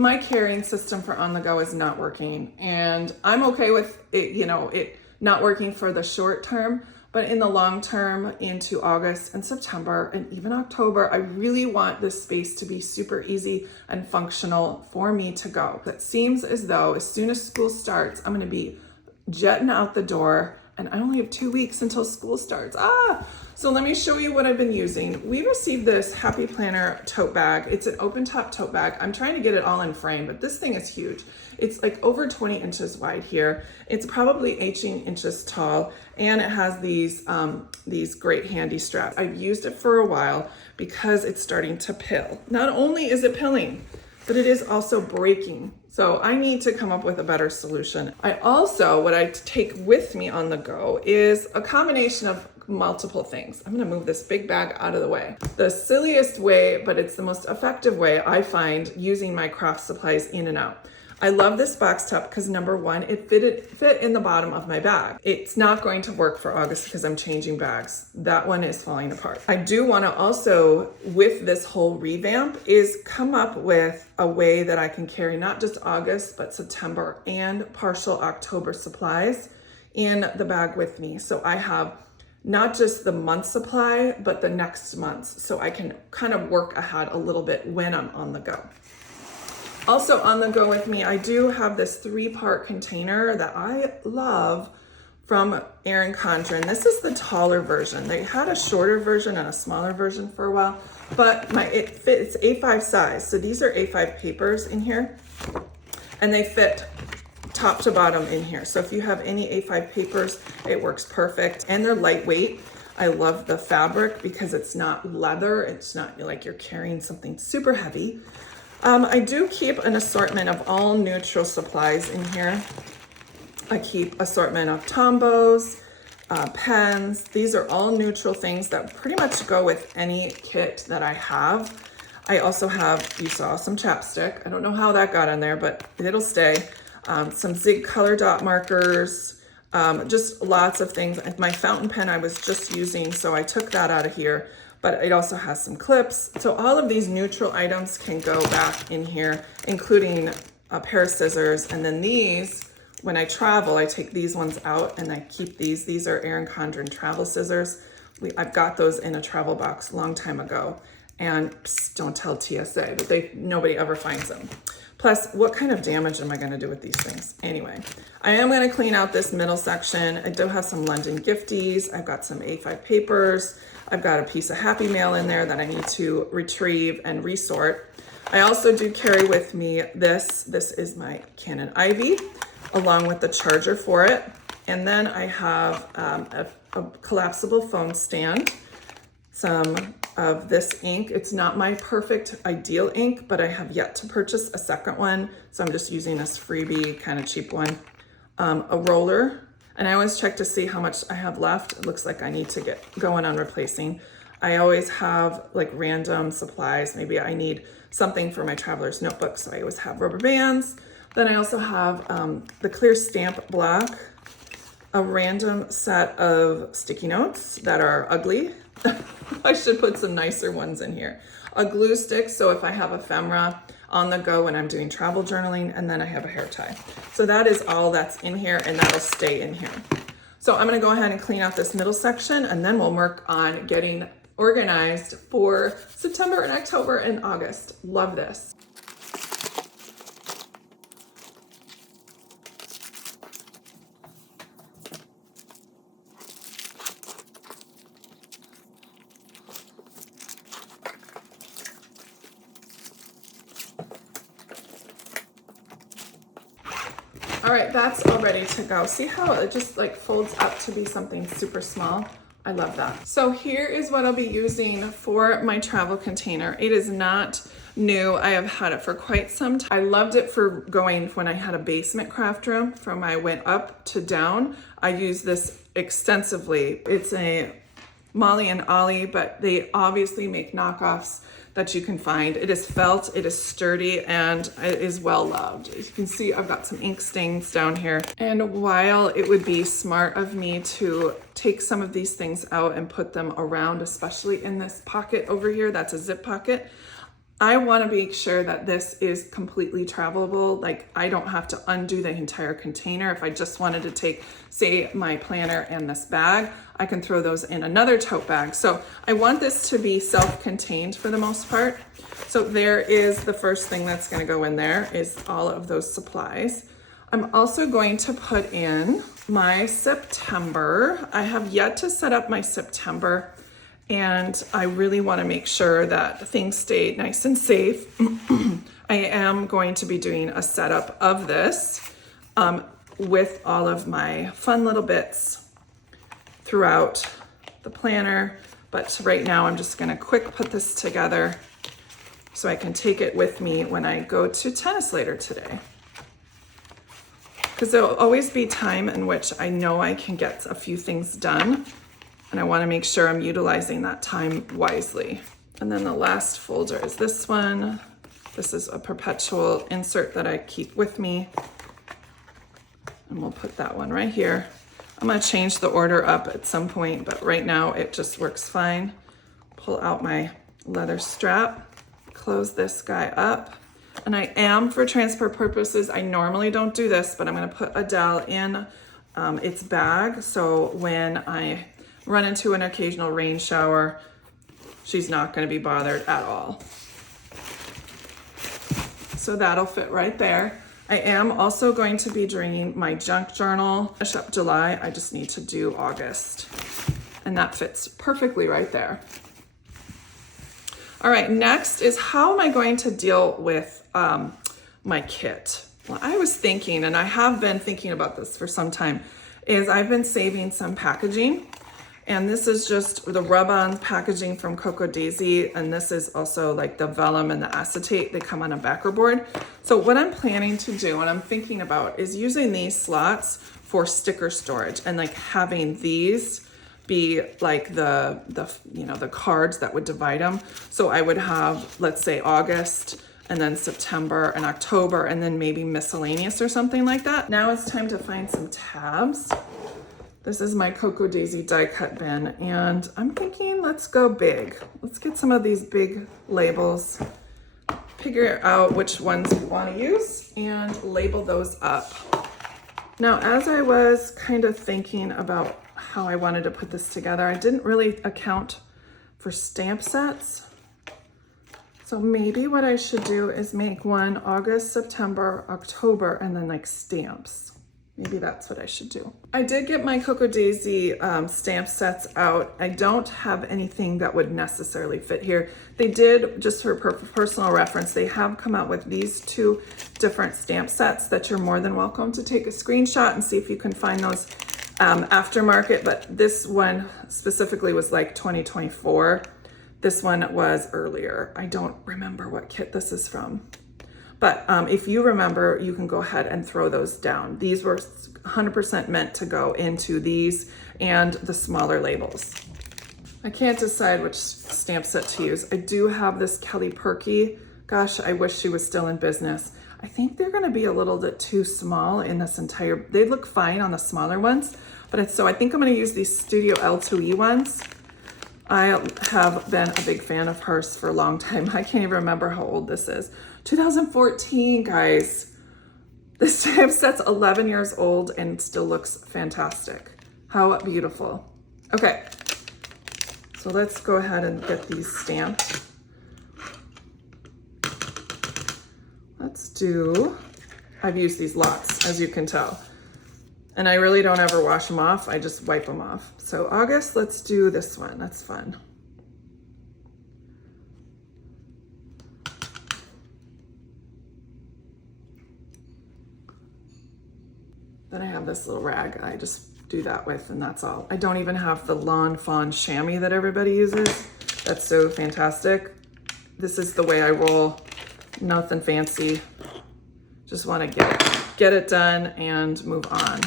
my carrying system for on the go is not working, and I'm okay with it, it not working for the short term, but in the long term into August and September and even October, I really want this space to be super easy and functional for me to go. It seems as though as soon as school starts, I'm gonna be jetting out the door, and I only have 2 weeks until school starts. So let me show you what I've been using. We received this Happy Planner tote bag. It's an open top tote bag. I'm trying to get it all in frame, but this thing is huge. It's like over 20 inches wide here. It's probably 18 inches tall, and it has these great handy straps. I've used it for a while because it's starting to pill. Not only is it pilling, but it is also breaking. So I need to come up with a better solution. What I take with me on the go is a combination of multiple things. I'm gonna move this big bag out of the way. The silliest way, but it's the most effective way I find using my craft supplies in and out. I love this box top because number one, it fit in the bottom of my bag. It's not going to work for August because I'm changing bags. That one is falling apart. I do want to also, with this whole revamp, is come up with a way that I can carry not just August, but September and partial October supplies in the bag with me. So I have not just the month supply, but the next month's, so I can kind of work ahead a little bit when I'm on the go. Also on the go with me, I do have this 3-part container that I love from Erin Condren. This is the taller version. They had a shorter version and a smaller version for a while, but it fits A5 size. So these are A5 papers in here, and they fit top to bottom in here. So if you have any A5 papers, it works perfect, and they're lightweight. I love the fabric because it's not leather. It's not like you're carrying something super heavy. I do keep an assortment of all neutral supplies in here. I keep assortment of Tombos, pens. These are all neutral things that pretty much go with any kit that I have. I also have, you saw some chapstick. I don't know how that got on there, but it'll stay. Some Zig color dot markers, just lots of things. My fountain pen I was just using, so I took that out of here. But it also has some clips. So all of these neutral items can go back in here, including a pair of scissors. And then these, when I travel, I take these ones out and I keep these. These are Erin Condren travel scissors. I've got those in a travel box a long time ago. And psst, don't tell TSA, but nobody ever finds them. Plus, what kind of damage am I gonna do with these things? Anyway, I am gonna clean out this middle section. I do have some London gifties. I've got some A5 papers. I've got a piece of Happy Mail in there that I need to retrieve and resort. I also do carry with me this. This is my Canon Ivy, along with the charger for it. And then I have a collapsible phone stand, some of this ink. It's not my perfect ideal ink, but I have yet to purchase a second one. So I'm just using this freebie, kind of cheap one. A roller. And I always check to see how much I have left. It looks like I need to get going on replacing. I always have like random supplies. Maybe I need something for my traveler's notebook, so I always have rubber bands. Then I also have the clear stamp block, a random set of sticky notes that are ugly. I should put some nicer ones in here. A glue stick, so if I have ephemera on the go when I'm doing travel journaling, and then I have a hair tie. So that is all that's in here, and that'll stay in here. So I'm gonna go ahead and clean out this middle section, and then we'll work on getting organized for September and October and August. Love this. All right, that's all ready to go. See how it just like folds up to be something super small? I love that. So here is what I'll be using for my travel container. It is not new. I have had it for quite some time. I loved it for going when I had a basement craft room. From I went up to down, I use this extensively. It's a Molly and Ollie, but they obviously make knockoffs that you can find. It is felt, it is sturdy, and it is well loved. As you can see, I've got some ink stains down here. And while it would be smart of me to take some of these things out and put them around, especially in this pocket over here, that's a zip pocket, I want to make sure that this is completely travelable. Like I don't have to undo the entire container. If I just wanted to take, say, my planner and this bag, I can throw those in another tote bag. So I want this to be self-contained for the most part. So there is the first thing that's going to go in there is all of those supplies. I'm also going to put in my September. I have yet to set up my September, and I really want to make sure that things stay nice and safe. I am going to be doing a setup of this with all of my fun little bits throughout the planner. But right now I'm just going to quick put this together so I can take it with me when I go to tennis later today. Because there will always be time in which I know I can get a few things done, and I want to make sure I'm utilizing that time wisely. And then the last folder is this one. This is a perpetual insert that I keep with me. And we'll put that one right here. I'm going to change the order up at some point, but right now it just works fine. Pull out my leather strap, close this guy up. And I am, for transport purposes, I normally don't do this, but I'm going to put Adele in its bag. So when I run into an occasional rain shower, she's not going to be bothered at all. So that'll fit right there. I am also going to be doing my junk journal. Finish up July, I just need to do August. And that fits perfectly right there. All right, next is how am I going to deal with my kit? Well, I was thinking, and I have been thinking about this for some time, is I've been saving some packaging. And this is just the rub-on packaging from KRODesigns, and this is also like the vellum and the acetate. They come on a backer board. So what I'm planning to do, and I'm thinking about, is using these slots for sticker storage and like having these be like the cards that would divide them. So I would have, let's say, August, and then September and October, and then maybe miscellaneous or something like that. Now it's time to find some tabs. This is my KRODesigns die cut bin, and I'm thinking let's go big. Let's get some of these big labels, figure out which ones we want to use, and label those up. Now, as I was kind of thinking about how I wanted to put this together, I didn't really account for stamp sets. So maybe what I should do is make one August, September, October, and then like stamps. Maybe that's what I should do. I did get my KRODesigns stamp sets out. I don't have anything that would necessarily fit here. They did, just for personal reference, they have come out with these two different stamp sets that you're more than welcome to take a screenshot and see if you can find those aftermarket. But this one specifically was like 2024. This one was earlier. I don't remember what kit this is from. But if you remember, you can go ahead and throw those down. These were 100% meant to go into these and the smaller labels. I can't decide which stamp set to use. I do have this Kelly Perky. Gosh, I wish she was still in business. I think they're gonna be a little bit too small in this entire, they look fine on the smaller ones, but so I think I'm gonna use these Studio L2E ones. I have been a big fan of hers for a long time. I can't even remember how old this is. 2014, guys. This stamp set's 11 years old and still looks fantastic. How beautiful. Okay, so let's go ahead and get these stamped. Let's do, I've used these lots, as you can tell. And I really don't ever wash them off. I just wipe them off. So August, let's do this one. That's fun. Then I have this little rag I just do that with, and that's all. I don't even have the Lawn Fawn chamois that everybody uses. That's so fantastic. This is the way I roll. Nothing fancy. Just want to get it done and move on.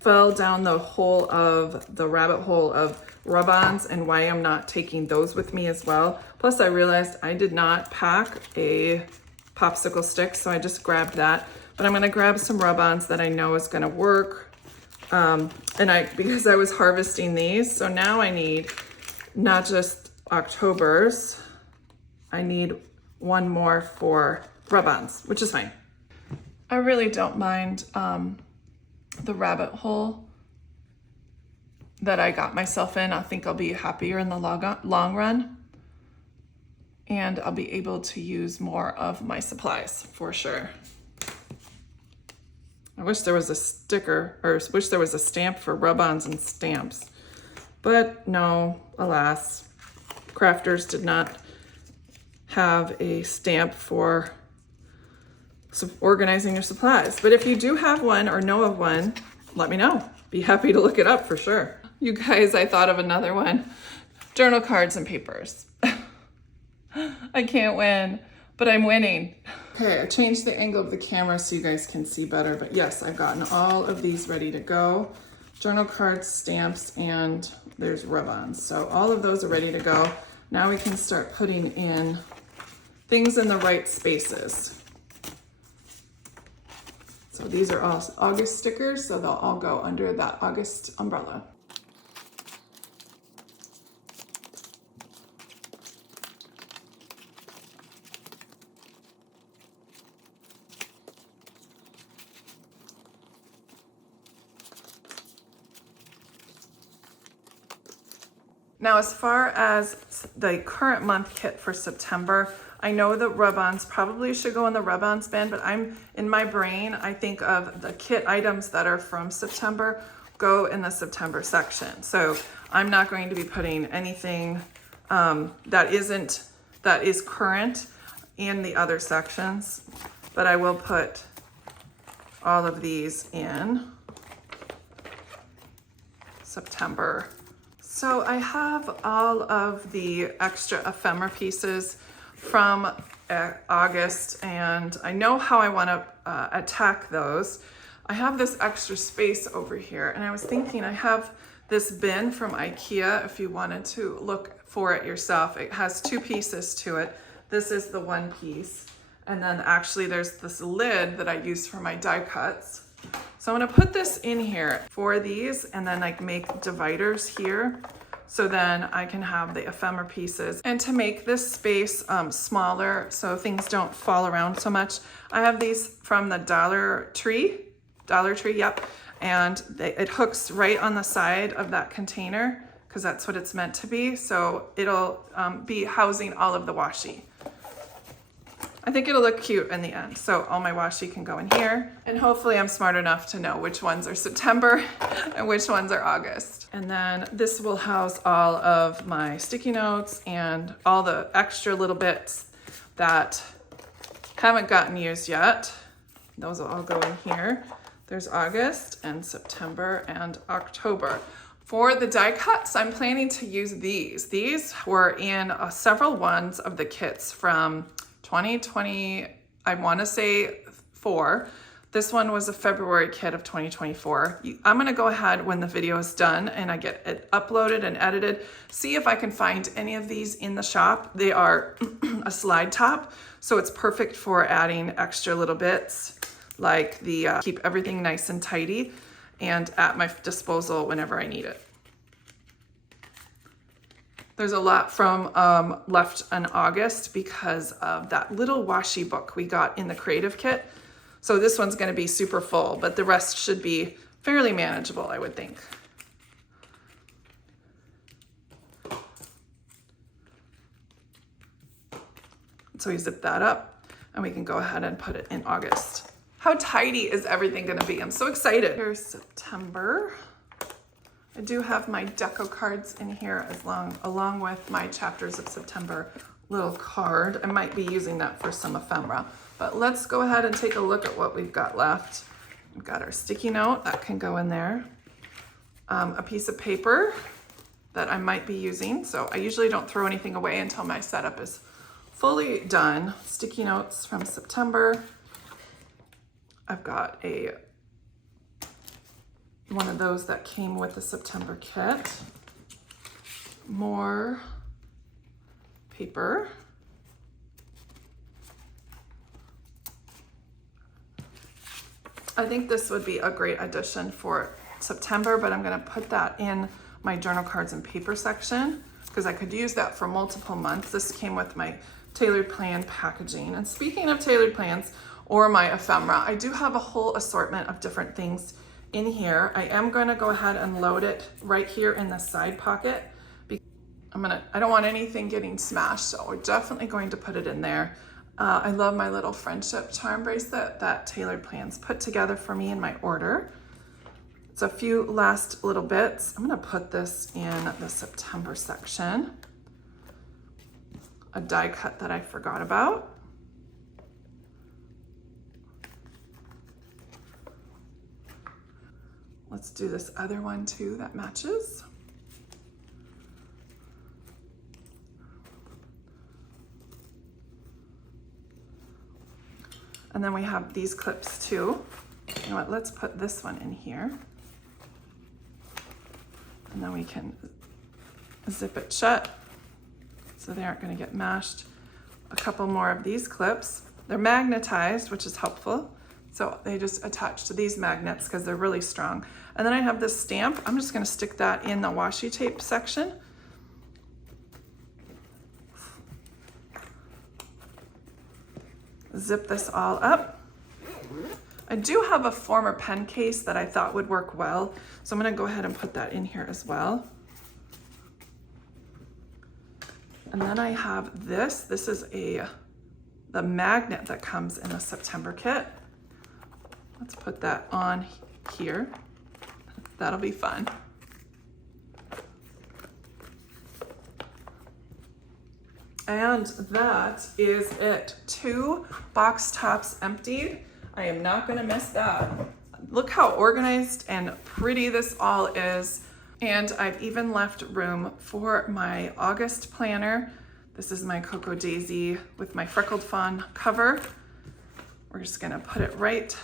Fell down the rabbit hole of rub-ons and why I'm not taking those with me as well. Plus I realized I did not pack a popsicle stick, so I just grabbed that. but I'm gonna grab some rub-ons that I know is gonna work. Because I was harvesting these, so now I need not just October's, I need one more for rub-ons, which is fine. I really don't mind the rabbit hole that I got myself in. I think I'll be happier in the long run, and I'll be able to use more of my supplies for sure. I wish there was a sticker, or wish there was a stamp for rub-ons and stamps, but no, alas, crafters did not have a stamp for organizing your supplies. But if you do have one or know of one, let me know. Be happy to look it up for sure. You guys, I thought of another one. Journal cards and papers. I can't win, but I'm winning. Okay, I changed the angle of the camera so you guys can see better, but yes, I've gotten all of these ready to go. Journal cards, stamps, and there's rub-ons. So all of those are ready to go. Now we can start putting in things in the right spaces. So these are all August stickers, so they'll all go under that August umbrella. Now, as far as the current month kit for September, I know that rub-ons probably should go in the rub-ons bin, but in my brain, I think of the kit items that are from September go in the September section. So I'm not going to be putting anything that is current in the other sections, but I will put all of these in September. So I have all of the extra ephemera pieces from August, and I know how I want to attack those. I have this extra space over here, and I was thinking I have this bin from IKEA if you wanted to look for it yourself. It has two pieces to it. This is the one piece, and then actually there's this lid that I use for my die cuts. So I'm gonna put this in here for these and then like make dividers here. So then I can have the ephemera pieces. And to make this space smaller so things don't fall around so much, I have these from the Dollar Tree, yep. And it hooks right on the side of that container because that's what it's meant to be. So it'll be housing all of the washi. I think it'll look cute in the end. So all my washi can go in here, and hopefully I'm smart enough to know which ones are September and which ones are August. And then this will house all of my sticky notes and all the extra little bits that haven't gotten used yet. Those will all go in here. There's August and September and October. For the die cuts, I'm planning to use these. These were in several ones of the kits from 2020, I want to say 4. This one was a February kit of 2024. I'm going to go ahead when the video is done and I get it uploaded and edited, see if I can find any of these in the shop. They are a slide top, so it's perfect for adding extra little bits like the keep everything nice and tidy and at my disposal whenever I need it. There's a lot from left in August because of that little washi book we got in the creative kit. So this one's going to be super full, but the rest should be fairly manageable, I would think. So we zip that up and we can go ahead and put it in August. How tidy is everything going to be? I'm so excited. Here's September. I do have my deco cards in here along with my chapters of September little card. I might be using that for some ephemera, but let's go ahead and take a look at what we've got left. We've got our sticky note that can go in there. A piece of paper that I might be using. So I usually don't throw anything away until my setup is fully done. Sticky notes from September. I've got one of those that came with the September kit. More paper. I think this would be a great addition for September, but I'm gonna put that in my journal cards and paper section because I could use that for multiple months. This came with my tailored plan packaging. And speaking of tailored plans or my ephemera, I do have a whole assortment of different things in here. I am gonna go ahead and load it right here in the side pocket. I don't want anything getting smashed, so we're definitely going to put it in there. I love my little friendship charm bracelet that Tailored Plans put together for me in my order. It's a few last little bits. I'm gonna put this in the September section. A die cut that I forgot about. Let's do this other one too that matches. And then we have these clips too. You know what, let's put this one in here. And then we can zip it shut so they aren't gonna get mashed. A couple more of these clips. They're magnetized, which is helpful. So they just attach to these magnets because they're really strong. And then I have this stamp. I'm just gonna stick that in the washi tape section. Zip this all up. I do have a former pen case that I thought would work well, so I'm gonna go ahead and put that in here as well. And then I have this. This is the magnet that comes in the September kit. Let's put that on here. That'll be fun. And that is it. 2 box tops emptied. I am not gonna miss that. Look how organized and pretty this all is. And I've even left room for my August planner. This is my Cocoa Daisy with my freckled fawn cover. We're just gonna put it right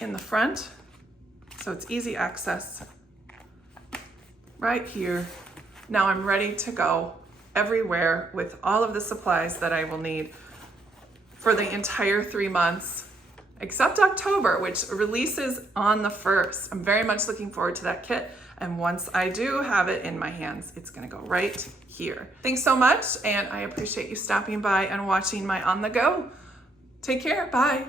in the front so it's easy access right here. Now I'm ready to go everywhere with all of the supplies that I will need for the entire 3 months, except October, which releases on the 1st. I'm very much looking forward to that kit. And once I do have it in my hands, it's gonna go right here. Thanks so much, and I appreciate you stopping by and watching my On The Go. Take care, bye.